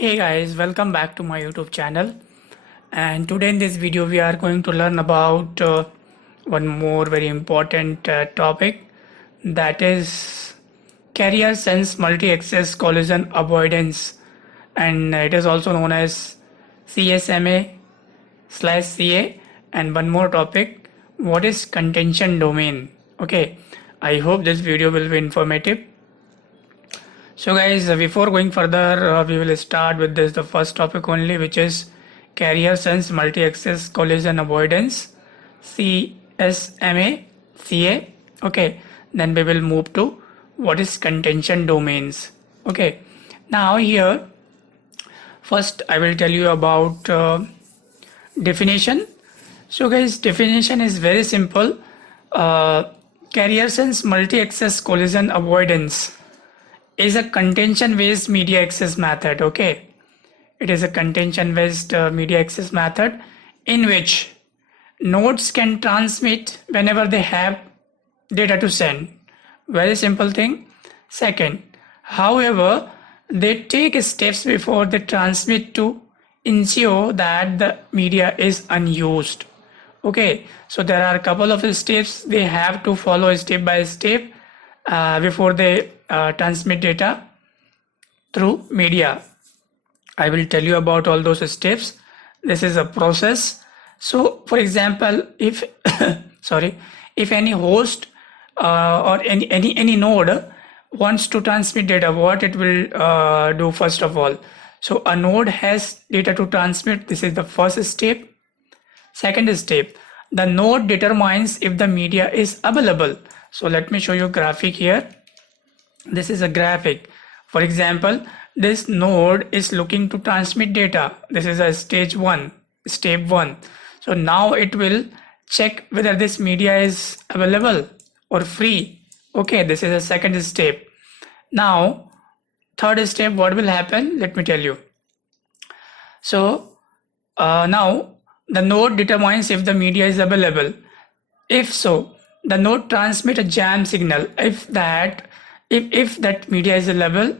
Hey guys, welcome back to my YouTube channel. And today in this video, we are going to learn about one more very important topic, that is carrier sense multi-access collision avoidance, and it is also known as CSMA/CA. And one more topic, what is contention domain? Okay, I hope this video will be informative. So guys, before going further, we will start with the first topic only, which is carrier sense multi-access collision avoidance, CSMA, CA. Okay, then we will move to what is contention domains. Okay, now here, first I will tell you about definition. So guys, definition is very simple. Carrier sense multi-access collision avoidance is a contention based media access method. Okay, it is a contention based media access method in which nodes can transmit whenever they have data to send. Very simple thing. Second, however, they take steps before they transmit to ensure that the media is unused. Okay, so there are a couple of steps they have to follow step by step before they transmit data through media. I will tell you about all those steps. This is a process. So for example, if if any host or any node wants to transmit data, what it will do first of all. So a node has data to transmit. This is the first step. Second step, the node determines if the media is available. So let me show you a graphic here. This is a graphic. For example, this node is looking to transmit data. This is a step 1. So now it will check whether this media is available or free. Okay, this is a second step. Now, third step, what will happen? Let me tell you. So now the node determines if the media is available. If so, the node transmit a jam signal. If that media is available,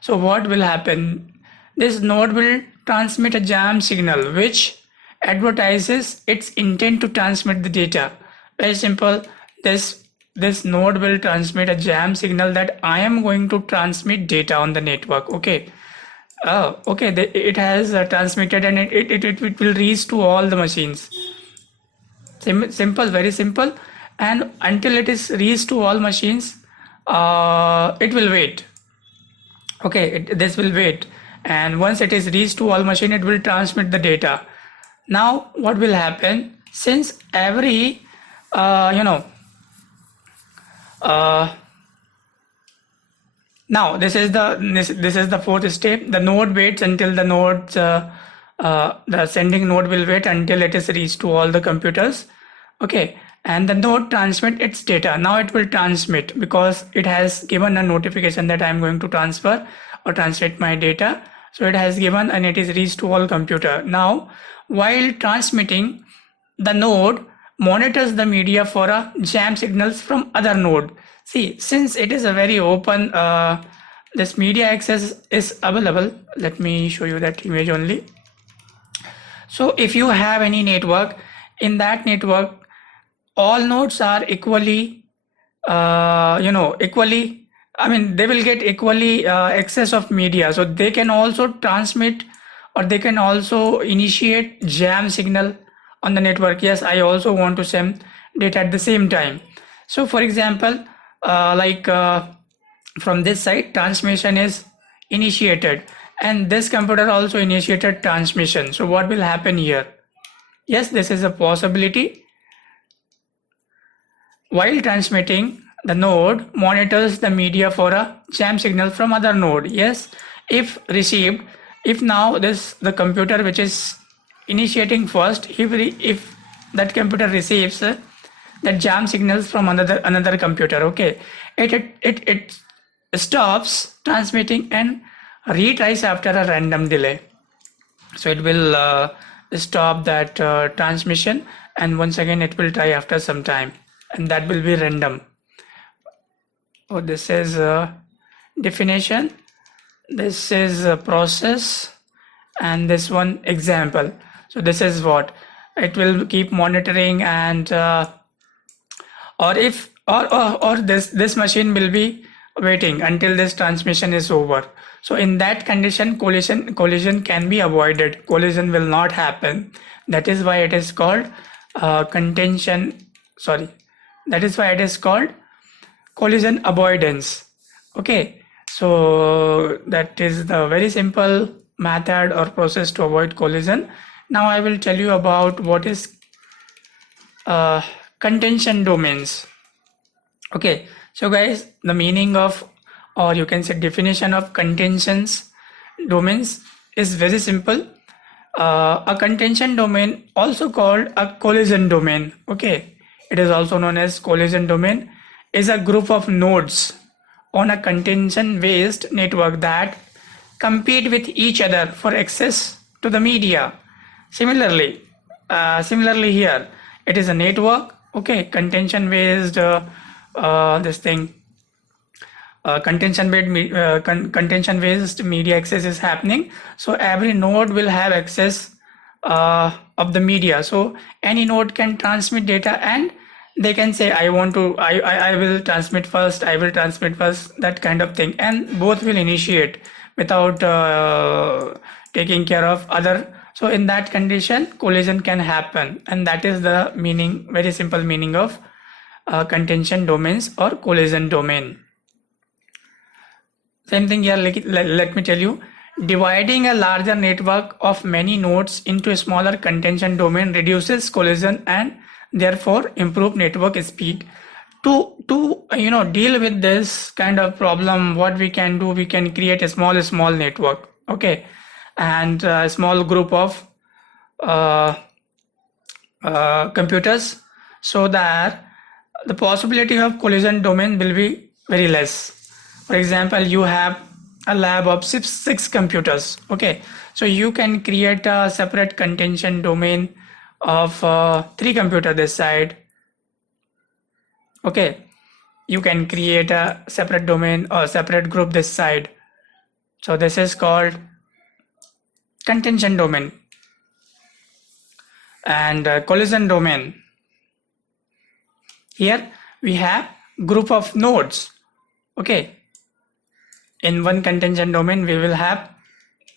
so what will happen? This node will transmit a jam signal which advertises its intent to transmit the data. Very simple. This node will transmit a jam signal that I am going to transmit data on the network. Okay. Okay, it has transmitted, and it will reach to all the machines. Simple, very simple. And until it is reached to all machines, it will wait. Okay, this will wait, and once it is reached to all machine, it will transmit the data. Now what will happen, since every now this is the fourth step. The node waits until the sending node will wait until it is reached to all the computers. Okay, and the node transmit its data. Now it will transmit because it has given a notification that I am going to transfer or transmit my data. So it has given, and it is reached to all computer. Now while transmitting, the node monitors the media for a jam signals from other node. See, since it is a very open, this media access is available. Let me show you that image only. So if you have any network, in that network all nodes are equally they will get equally access of media, so they can also transmit or they can also initiate jam signal on the network. Yes, I also want to send data at the same time. So for example, from this side, transmission is initiated, and this computer also initiated transmission. So what will happen here? Yes, this is a possibility. While transmitting, the node monitors the media for a jam signal from other node. Yes, if received, if now the computer which is initiating first, if that computer receives that jam signals from another computer, okay, it stops transmitting and retries after a random delay. So it will stop that transmission, and once again it will try after some time, and that will be random. Oh, this is definition. this is a process, and this one example. So this is what it will keep monitoring, and or if or this machine will be waiting until this transmission is over. So in that condition, collision can be avoided. Collision will not happen. That is why it is called contention. Sorry, that is why it is called collision avoidance. Okay, so that is the very simple method or process to avoid collision. Now I will tell you about what is contention domains. Okay, so guys, the meaning of, or you can say definition of contentions domains is very simple. A contention domain, also called a collision domain, okay, it is also known as collision domain, is a group of nodes on a contention based network that compete with each other for access to the media. Similarly here it is a network, okay, contention based this thing, contention based media access is happening. So every node will have access of the media. So any node can transmit data, and they can say I will transmit first, that kind of thing, and both will initiate without taking care of other. So in that condition, collision can happen, and that is the meaning, very simple meaning of contention domains or collision domain. Same thing here, let me tell you, dividing a larger network of many nodes into a smaller contention domain reduces collision and therefore improve network speed. To deal with this kind of problem, what we can do, we can create a small network, okay, and a small group of computers, so that the possibility of collision domain will be very less. For example, you have a lab of six computers, okay, so you can create a separate contention domain of 3 computers this side, okay. You can create a separate domain or separate group this side. So this is called contention domain. And collision domain, here we have group of nodes, okay. In one contention domain we will have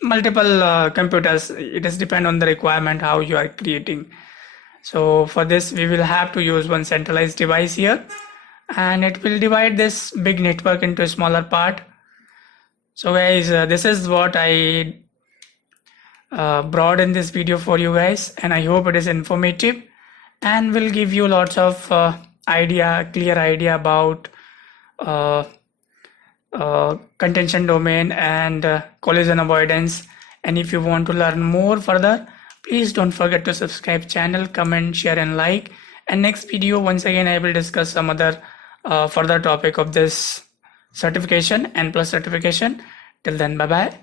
multiple computers. It is depend on the requirement how you are creating. So for this we will have to use one centralized device here, and it will divide this big network into a smaller part. So guys, this is what I brought in this video for you guys, and I hope it is informative and will give you lots of clear idea about contention domain and collision avoidance. And if you want to learn more further, please don't forget to subscribe channel, comment, share and like. And next video, once again I will discuss some other further topic of this certification, N+ certification. Till then, bye bye.